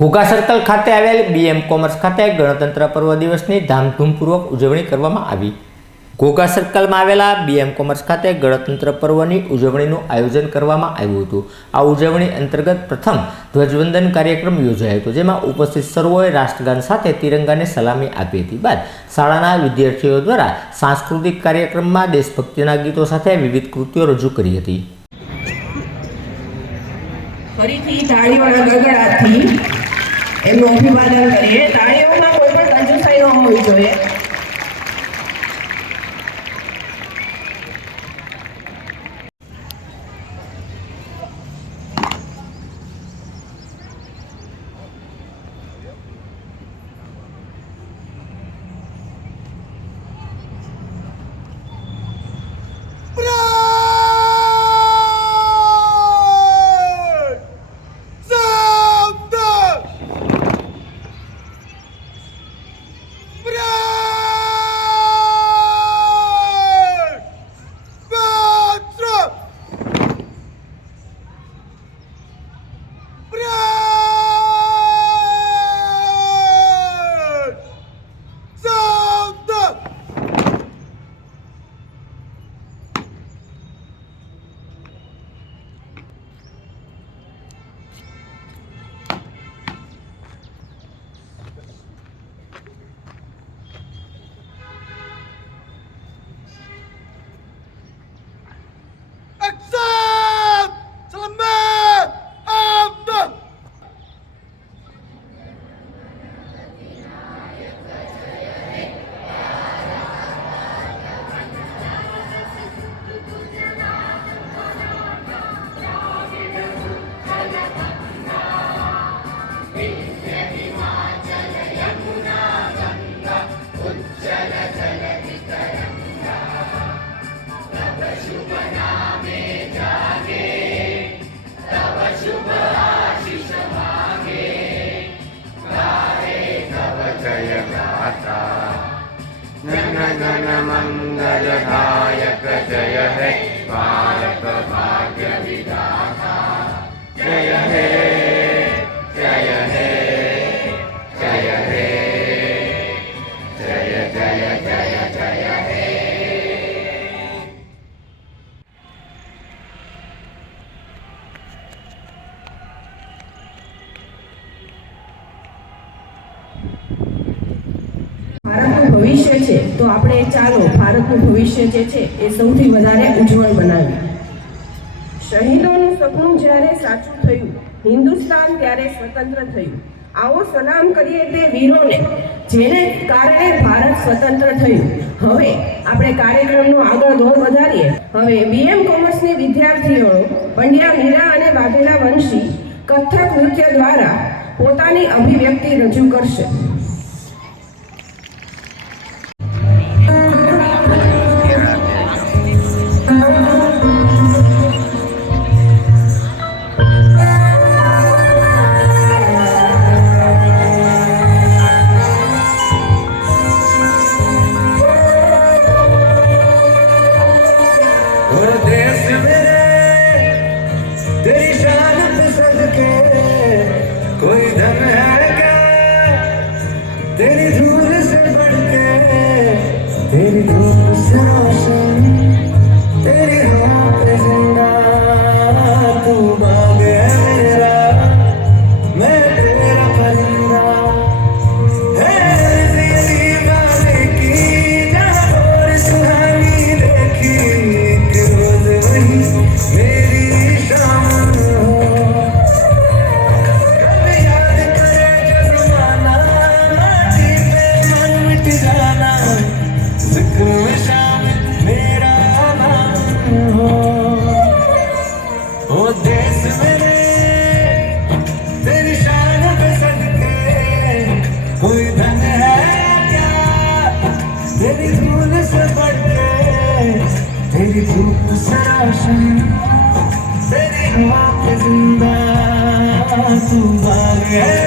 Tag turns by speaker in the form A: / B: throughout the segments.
A: Ghogha circle ખાતે આવેલ BM commerce ખાતે ગણતંત્ર પર્વ દિવસની ધામધૂમપૂર્વક ઉજવણી કરવામાં આવી. ઘોઘા સર્કલમાં આવેલા બીએમ કોમર્સ ખાતે ગણતંત્ર પર્વની ઉજવણીનું આયોજન કરવામાં આવ્યું હતું. આ ઉજવણી અંતર્ગત પ્રથમ ધ્વજવંદન કાર્યક્રમ યોજાયો હતો, જેમાં ઉપસ્થિત સર્વોએ રાષ્ટ્રગાન સાથે તિરંગાને સલામી આપી હતી. બાદ શાળાના વિદ્યાર્થીઓ દ્વારા સાંસ્કૃતિક કાર્યક્રમમાં દેશભક્તિના ગીતો સાથે વિવિધ કૃતિઓ રજૂ કરી હતી.
B: ફરીથી તાળીઓના ગગડાથી એમનું અભિવાદન કરીએ તાળીઓમાં કોઈ પણ કંજુસાઈ ન હોવી જોઈએ ભવિષ્ય છે, તો આપણે ચાલો ભારતનું ભવિષ્ય જે છે એ સૌથી વધારે ઉજ્જવળ બનાવીએ. શહીદોનું સપનું જ્યારે સાચું થયું, હિન્દુસ્તાન ત્યારે સ્વતંત્ર થયું. આવો સલામ કરીએ તે વીરોને, જેને કારણે ભારત સ્વતંત્ર થયું. હવે આપણે કાર્યક્રમનો આગળ દોર વધારીએ. હવે બીએમ કોમર્સની વિદ્યાર્થીઓ, પંડ્યા મીરા અને વાઘેલા વંશી, કથક નૃત્ય દ્વારા પોતાની અભિવ્યક્તિ રજૂ કરશે.
C: कोई धन है क्या तेरी धूल से बढ़ के तेरी धूप से रोशन तेरी हवा पे जिंदा तू बाग है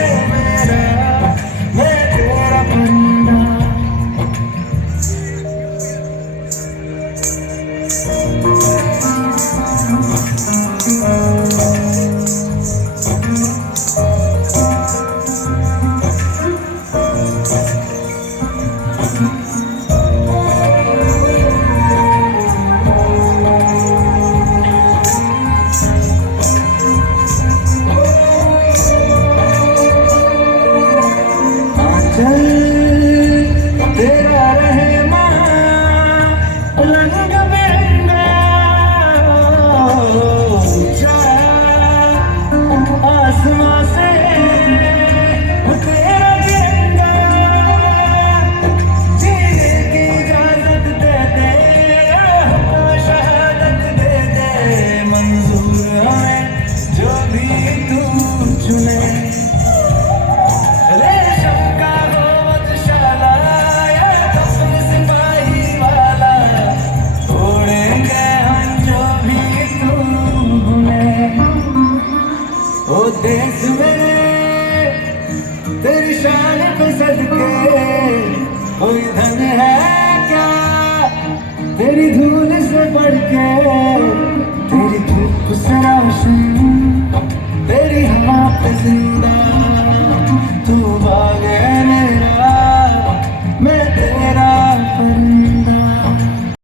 C: ओ देश मेरे तेरी शान पे सदके कोई धन है क्या तेरी धूल से बढ़ के